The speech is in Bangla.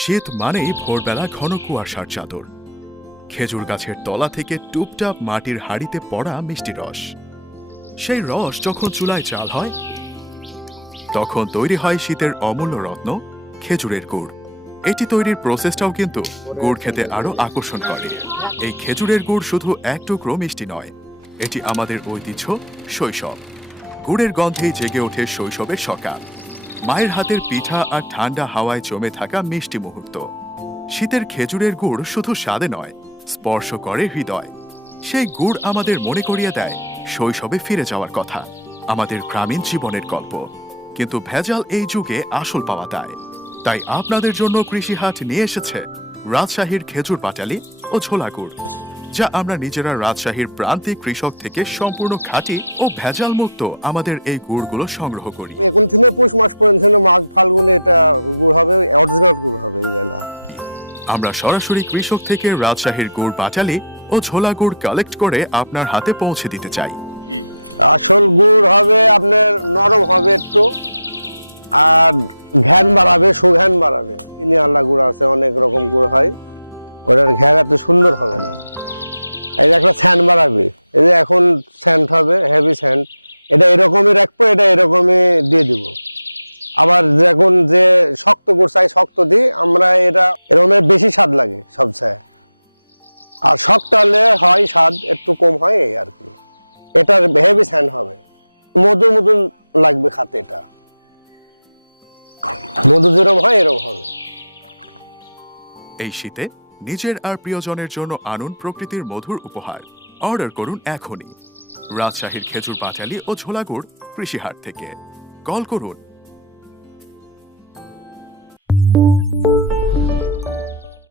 শীত মানেই ভোরবেলা ঘন কুয়াশার চাদর। খেজুর গাছের তলা থেকে টুপটাপ মাটির হাড়িতে পড়া মিষ্টি রস। সেই রস যখন চুলায় চাল হয়, তখন তৈরি হয় শীতের অমূল্য রত্ন, খেজুরের গুড়। এটি তৈরির প্রসেসটাও কিন্তু গুড় খেতে আরও আকর্ষণ করে। এই খেজুরের গুড় শুধু এক টুকরো মিষ্টি নয়, এটি আমাদের ঐতিহ্য শৈশব। গুড়ের গন্ধেই জেগে ওঠে শৈশবের সকাল। মায়ের হাতের পিঠা আর ঠান্ডা হাওয়ায় জমে থাকা মিষ্টি মুহূর্ত। শীতের খেজুরের গুড় শুধু স্বাদে নয়, স্পর্শ করে হৃদয়। সেই গুড় আমাদের মনে করিয়ে দেয় শৈশবে ফিরে যাওয়ার কথা, আমাদের গ্রামীণ জীবনের গল্প। কিন্তু ভেজাল এই যুগে আসল পাওয়া দায়। তাই আপনাদের জন্য কৃষি হাট নিয়ে এসেছে রাজশাহীর খেজুর পাটালি ও ঝোলা গুড়। যা আমরা নিজেরা রাজশাহীর প্রান্তিক কৃষক থেকে সম্পূর্ণ খাঁটি ও ভেজাল মুক্ত আমাদের এই গুড়গুলো সংগ্রহ করি। এখন থেকে পৌষ মাস পর্যন্ত মাঘ ফাল্গুনে এটা গুড় হবে অরিজিনাল গুড় হবে এই বেলা। আমরা সরাসরি কৃষক থেকে রাজশাহীর গুড় পাটালি ও ঝোলা গুড় কালেক্ট করে আপনার হাতে পৌঁছে দিতে চাই। আসল গুড় হবে আপনার নরম হবে একটু আর ঘ্যান বাড়াবে সুঘ্যান বাড়াবে। ইনি আল্লাহ গুড় আছে অনেক রকম গুড় হয়। ওটার ঘ্যান এত সুন্দর হবে না। এই যে একটা স্যান্ড বাড়াবে। এই যে এখন স্যান্ড হবে হেভি স্যান্ড এটা এরকমই রাখব, এটা এরকমই দিয়ে দিব। আবার যখন যে শক্ত গুড় চাই শক্ত দিই, আমরা এটা এরকমের বেশি স্বাদ লাগে সবচেয়ে আর শক্ত হলে হয় স্বাদ, একটু কম হয় এই আর কি। এটার হেভি স্যান্ড হবে। মধু মধু লাগবে খাতে এটা। মধু যেরকম হয় এরকম হবে। এই শীতে নিজের আর প্রিয়জনের জন্য আনুন প্রকৃতির মধুর উপহার। অর্ডার করুন এখনই। রাজশাহীর খেজুর পাঁচালি ও ঝোলাগুড় কৃষিহাট থেকে। কল করুন